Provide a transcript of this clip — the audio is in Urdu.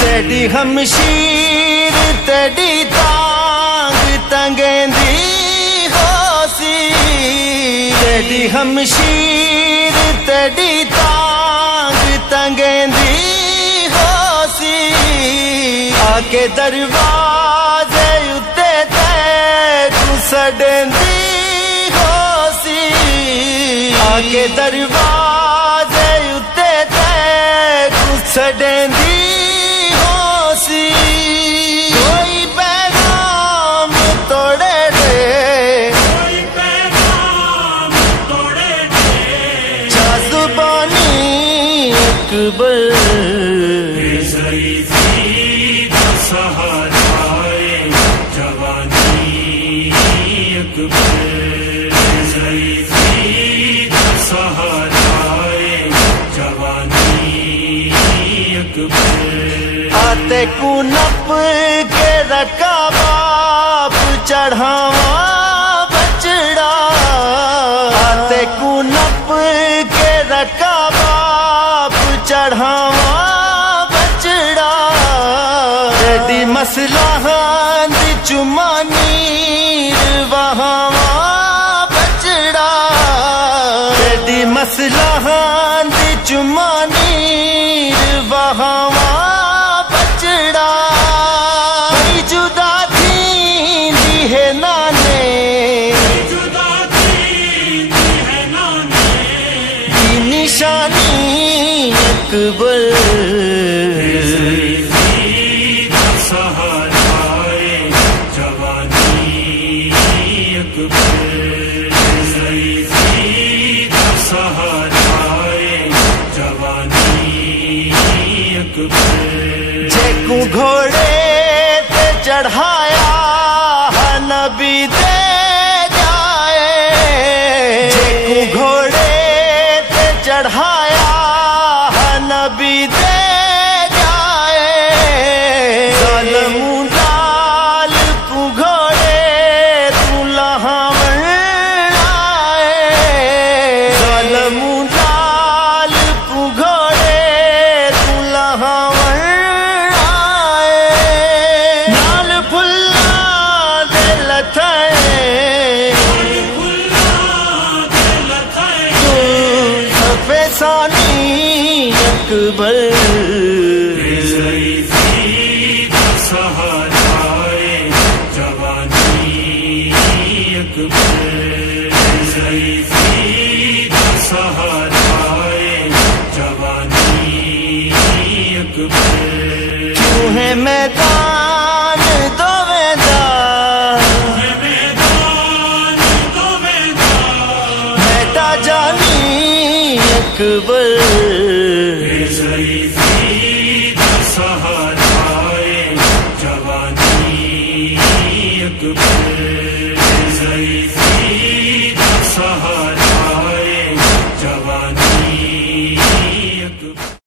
تیری ہمشیر تیری تانگ تنگیندی ہوسی تیری ہمشیر تیری تانگ تنگیندی ہوسی آکے دروازے اتے تے تو سڈیندی ہوسی آکے دروازے اتے تے تو سڈیندی ہوسی کوئی پیغام توڑے دے کوئی پیغام توڑے دے زبانی اکبر سہارائے جوانی اکبر سہارائے جوانی اکبر آتے کو نپ کے رکا باپ چڑھاواں بچڑا آتے کو نپ کے رکا باپ چڑھاواں بچڑا ریڈی مسئلہ دی چمانی وہاں بچڑا ریڈی مسئلہ دی چمانی وہاں بچڑا بڑی جدا تھی دی ہے نانے دی نشانی اکبر سہارائے جوانی اکبر سہارائے جوانی اکبر جے کو گھوڑے تے چڑھایا نبی دے جائے جے کو گھوڑے تے چڑھایا نبی دے جائے ظالم لال کو گھوڑے تو لہاور آئے ظالم لال کو گھوڑے تو لہاور آئے نال پھلا دے لتھائے تو صفے ثانی اکبر سہارائے جوانی اکبر سہارائے جوانی اکبر کیوں ہے میدان دویدہ میٹا جانی اکبر